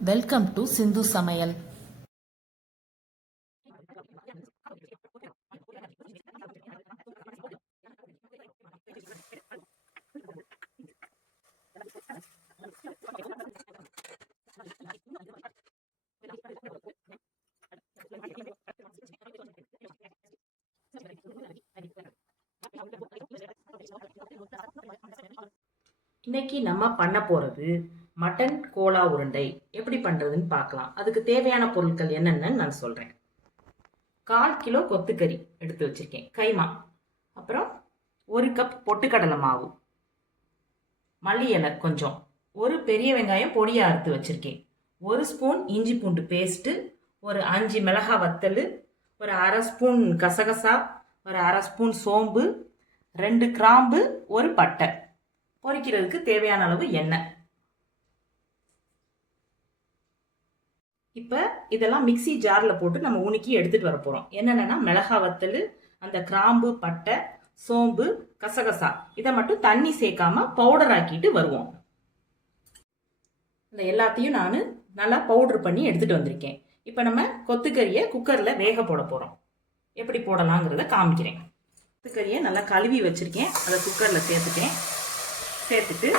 Welcome to சிந்து சமையல் இன்னைக்கு நம்ம பண்ண போறது மட்டன் கோலா உருண்டை எப்படி பண்ணுறதுன்னு பார்க்கலாம். அதுக்கு தேவையான பொருட்கள் என்னென்னு நான் சொல்கிறேன் கால் கிலோ கொத்துக்கறி எடுத்து வச்சுருக்கேன் கைமா. அப்புறம் ஒரு கப் பொட்டுக்கடலை மாவு. மல்லி இலை கொஞ்சம். ஒரு பெரிய வெங்காயம் பொடியாக அறுத்து வச்சுருக்கேன். ஒரு ஸ்பூன் இஞ்சி பூண்டு பேஸ்ட்டு ஒரு அஞ்சு மிளகாய் வத்தல் ஒரு அரை ஸ்பூன் கசகசா ஒரு அரை ஸ்பூன் சோம்பு ரெண்டு கிராம்பு ஒரு பட்டை. பொரிக்கிறதுக்கு தேவையான அளவு எண்ணெய். இப்போ இதெல்லாம் மிக்ஸி ஜாரில் போட்டு நம்ம உணுக்கி எடுத்துகிட்டு வர போகிறோம் என்னென்னா மிளகா வத்தல் அந்த கிராம்பு பட்டை சோம்பு கசகசா. இதை மட்டும் தண்ணி சேர்க்காம பவுடர் ஆக்கிட்டு வருவோம். இந்த எல்லாத்தையும் நான் நல்லா பவுடர் பண்ணி எடுத்துகிட்டு வந்திருக்கேன். இப்போ நம்ம கொத்துக்கறியை குக்கரில் வேக போட போகிறோம் எப்படி போடலாங்கிறத காமிக்கிறேன். கொத்துக்கறியை நல்லா கழுவி வச்சுருக்கேன். அதை குக்கரில் சேர்த்துட்டேன். சேர்த்துட்டு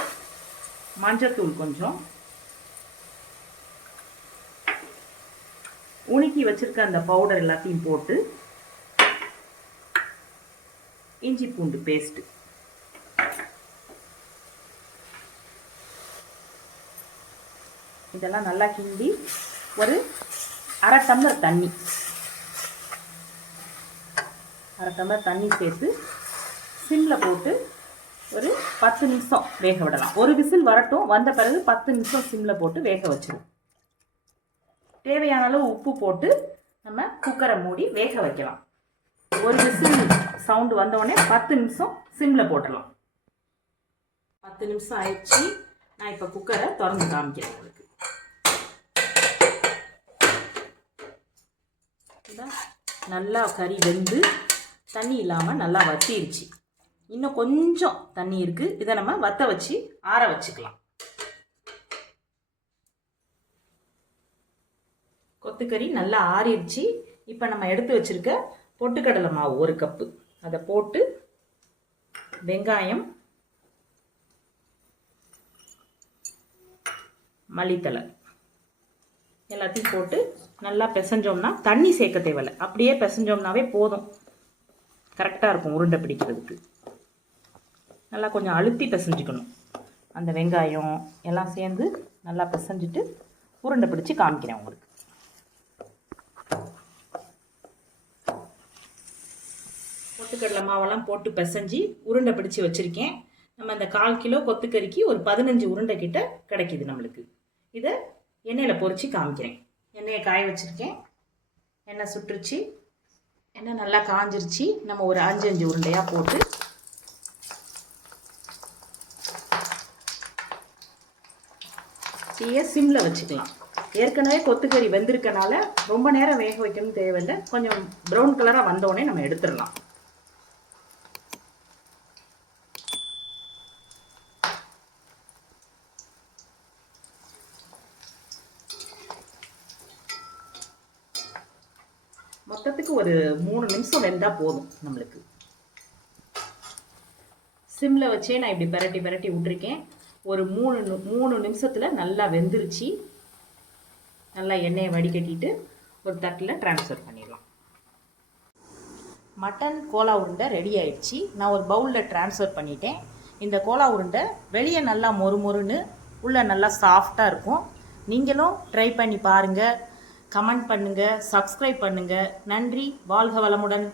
மஞ்சள் தூள் கொஞ்சம் உணுக்கி வச்சுருக்க அந்த பவுடர் எல்லாத்தையும் போட்டு இஞ்சி பூண்டு பேஸ்ட்டு இதெல்லாம் நல்லா கிண்டி ஒரு அரை டம்ளர் தண்ணி. அரை டம்ளர் தண்ணி சேர்த்து சிம்மில் போட்டு ஒரு பத்து நிமிஷம் வேக விடலாம். ஒரு விசில் வரட்டும். வந்த பிறகு பத்து நிமிஷம் சிம்மில் போட்டு வேக வச்சிடும் தேவையான அளவு உப்பு போட்டு நம்ம குக்கரை மூடி வேக வைக்கலாம். ஒரு விசில் சவுண்டு வந்தோடனே பத்து நிமிஷம் சிம்மில் போட்டுடலாம். பத்து நிமிஷம் ஆயிடுச்சு. நான் இப்போ குக்கரை திறந்து காமிக்கிறேன் உங்களுக்கு. இதான் நல்லா கறி வெந்து தண்ணி இல்லாமல் நல்லா வத்திடுச்சு இன்னும் கொஞ்சம் தண்ணி இருக்குது இதை நம்ம வத்த வச்சு ஆற வச்சுக்கலாம். கொத்துக்கறி நல்லா ஆறிடுச்சு. இப்போ நம்ம எடுத்து வச்சிருக்க பொட்டுக்கடலை மாவு ஒரு கப்பு. அதை போட்டு வெங்காயம் மல்லித்தலை எல்லாத்தையும் போட்டு நல்லா பிசைஞ்சோம்னா தண்ணி சேர்க்க தேவையில்லை. அப்படியே பிசைஞ்சோம்னாவே போதும். கரெக்டாக இருக்கும் உருண்டை பிடிக்கிறதுக்கு. நல்லா கொஞ்சம் அழுத்தி பிசைஞ்சிக்கணும். அந்த வெங்காயம் எல்லாம் சேர்ந்து நல்லா பிசைஞ்சிட்டு உருண்டை பிடிச்சி காமிக்கிறேன் உங்களுக்கு. கொத்துக்கடலை மாவெல்லாம் போட்டு பிசைஞ்சு உருண்டை பிடிச்சி வச்சுருக்கேன். நம்ம அந்த கால் கிலோ கொத்துக்கறிக்கு ஒரு பதினஞ்சு உருண்டை கிட்ட கிடைக்கிது நம்மளுக்கு. இதை எண்ணெயில் பொறிச்சு காமிக்கிறேன். எண்ணெயை காய வச்சுருக்கேன். எண்ணெய் சுட்டுருச்சு எண்ணெய் நல்லா காஞ்சிருச்சு. நம்ம ஒரு அஞ்சு அஞ்சு உருண்டையாக போட்டு தீயை சிம்மில் வச்சுக்கலாம். ஏற்கனவே கொத்துக்கறி வெந்திருக்கனால ரொம்ப நேரம் வேக வைக்கணும்னு தேவையில்லை. கொஞ்சம் ப்ரௌன் கலராக வந்தோடனே நம்ம எடுத்துடலாம். மொத்தத்துக்கு ஒரு மூணு நிமிஷம் வெந்தால் போதும் நம்மளுக்கு. சிம்மில் வச்சே நான் இப்படி பரட்டி பரட்டி விட்டுருக்கேன். ஒரு மூணு மூணு நிமிஷத்தில் நல்லா வெந்துருச்சு. நல்லா எண்ணெயை வடிகட்டிட்டு ஒரு தட்டில் ட்ரான்ஸ்ஃபர் பண்ணிடலாம். மட்டன் கோலா உருண்டை ரெடி ஆயிடுச்சு. நான் ஒரு பவுலில் ட்ரான்ஸ்ஃபர் பண்ணிட்டேன். இந்த கோலா உருண்டை வெளியே நல்லா மொறு மொறுன்னு உள்ளே நல்லா சாஃப்டாக இருக்கும். நீங்களும் ட்ரை பண்ணி பாருங்கள் கமெண்ட் பண்ணுங்கள் சப்ஸ்கிரைப் பண்ணுங்கள் நன்றி வாழ்க வளமுடன்.